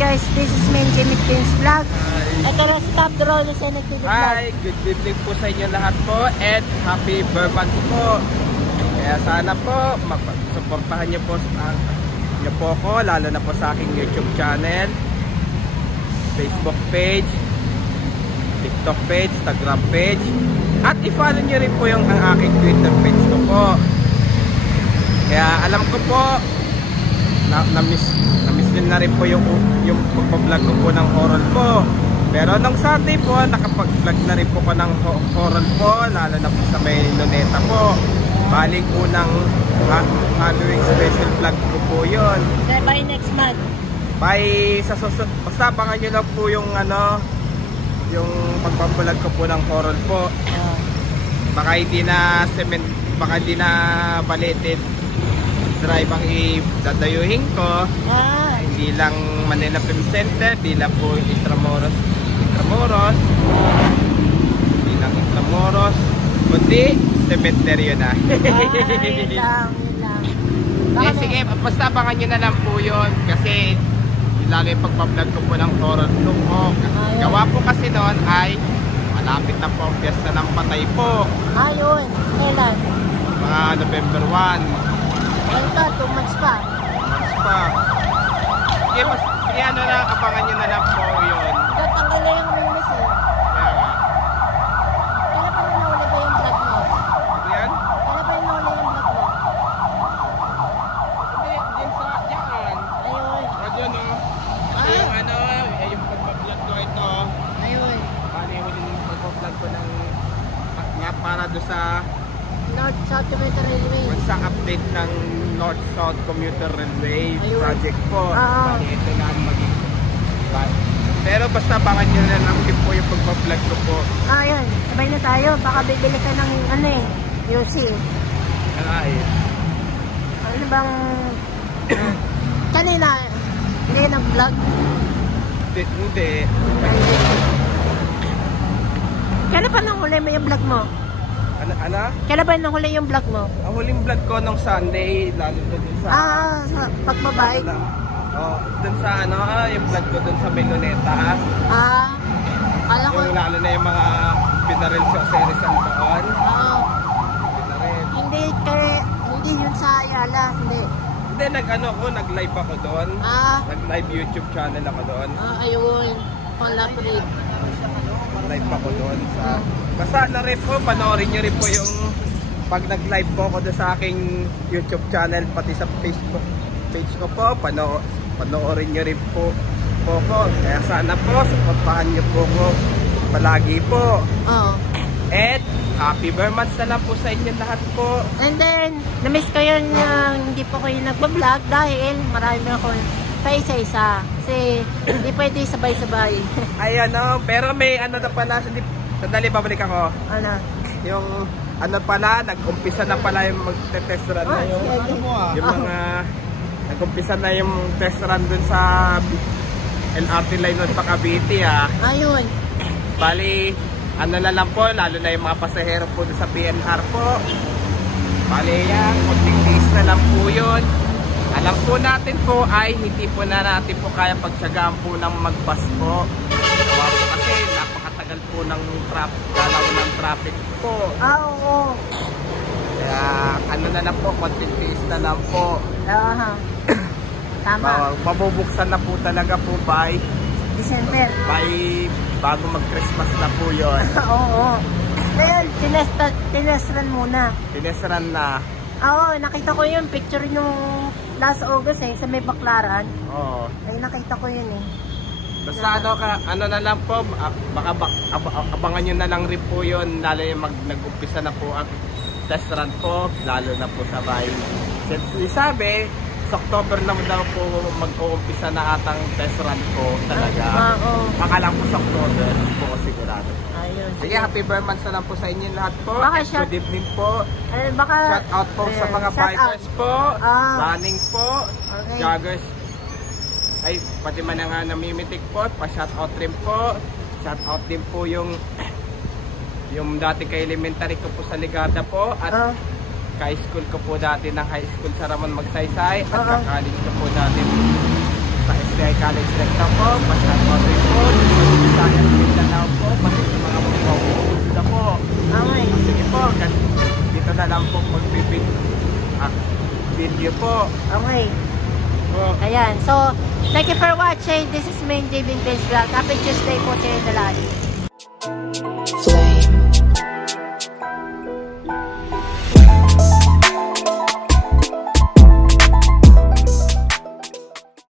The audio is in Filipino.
guys, this is me, Jimmy Twins Vlog. At tara, stop the roll sa nagtitip vlog. Hi, good evening po sa inyo lahat po and happy birthday po. Kaya sana po magsuportahan niyo po ako, lalo na po sa aking YouTube channel, Facebook page, TikTok page, Instagram page, at i-follow niyo rin po yung aking Twitter page ko po. Kaya alam ko po na-miss din na rin po yung pagpa-vlog ko po ng horror po. Pero nung Sunday po, nakapag-vlog na rin po ko ng horror po, lalo na po sa may Luneta po. Baling unang Halloween special vlog ko po yun. By next month. Sa susunod, basta abangan nyo lang po yung yung pagpa-vlog ko po ng horror po. Baka hindi na balitin drive ang i-dadayuhin ko. Hindi lang Manila Film Center, hindi lang po Intramuros, hindi lang Intramuros, kundi cemetery na. Yun lang. Sige, basta abangan nyo na lang po yun kasi lagi pagpa-vlog ko po ng horror ko. Gawa po kasi noon ay malapit na po ang piyesta ng patay po. Ayun, kailan? Mga November 1. Ano to, 2 months pa? 2 months pa. Sige, ano na, abangan nyo na lang po yun. Tatanggal na yung minus eh. Kaya nga. Kailan pa nahuli ba yung vlog mo? Yan? Kailan pa nahuli yung vlog mo? Hindi, din sa yan. Ayun. Radyo no. Ito yung yung pagpa-vlog ko ito. Ayun. Paano yung pagpa-vlog ko ng nga para doon sa North-South Commuter Railway. sa update ng North-South Commuter Railway project po. Ito na ang maging pero basta abangan nyo na lang din po yung pagpa-vlog ko po. Ayun, sabay na tayo. Baka bibili ka ng UC. Ano bang kanina hindi nag-vlog? Hindi. Kailan pa nahuli mo yung vlog mo? Ano? Kailan ba nahuli yung vlog mo? Ang huling vlog ko nung Sunday, lalo na dun sa sa pagbabike? Dun sa yung vlog ko dun sa Meloneta. Kala ko. Yung lalo na yung mga pinaril sa series ang doon. Pinaril. Hindi yun sa Ayala, hindi. Hindi, nag-live ako doon. Nag-live YouTube channel ako doon. Ayun. Pang-laprid. Live ako doon sa basta rin po, panoorin nyo rin po yung pag nag-live po ako doon sa aking YouTube channel, pati sa Facebook page ko po, panoorin nyo rin po ko. Kaya sana po, supportahan nyo po ko palagi po. And happy birthday na lang po sa inyo lahat po. And then, na-miss ko yun hindi po kayo nagbablog dahil marami ako pa isa-isa. Kasi hindi pwede sabay-sabay. Ay pero may na pala, sandali babalik ako. Ano? Yung pala, nag-umpisa na pala yung mag-test run na yung mga nag-umpisa na yung test run dun sa LRT line nun pa Cavite Ayun. Bali, na lang po, lalo na yung mga pasahero po dun sa PNR po. Bali yan, kunting days na lang po yun. Alam po natin po ay hindi po na natin po kaya pagtsagaan po ng mag-bus po. Gawa po kasi napakatagal po ng galaw ng traffic po. Oo. Kaya na lang po, konting days na lang po. Tama. Mabubuksan na po talaga po by December. Bago mag-Christmas na po yun. Oo. Ngayon, tinestran muna. Tinestran na. Oo, nakita ko yun. Picture nung last August sa may Baclaran. Oo. Ay, nakita ko yun Basta na lang po, baka abangan nyo na lang rin po yun, lalo yung nag-umpisa na po ang test run po, lalo na po sa bahay. Sabi, sa October na daw po mag-uumpisa na atang test run po talaga. Akala ko sa October po sigurado. Ayun. Sige, happy birthday na lang po sa inyo lahat po. Good evening po. Shout out po sa mga bikers po, running po, joggers. Ay, pati man nga namimitik po, pa-shout out rin po. Shout out din po yung dati ka-elementary ko po sa Ligada po at ka-high school ko po dati ng high school sa Ramon Magsaysay at ka-college ko po dati sa STI College Recta po, Pasyamotoy po, Visayas Mindanao po, pati sa mga pagpapagpunta po. Okay. Sige po, dito na lang po video po. Okay. Po. Ayan. So, thank you for watching. This is Main David Benz Vlog. Happy Tuesday po sa inyo lahat.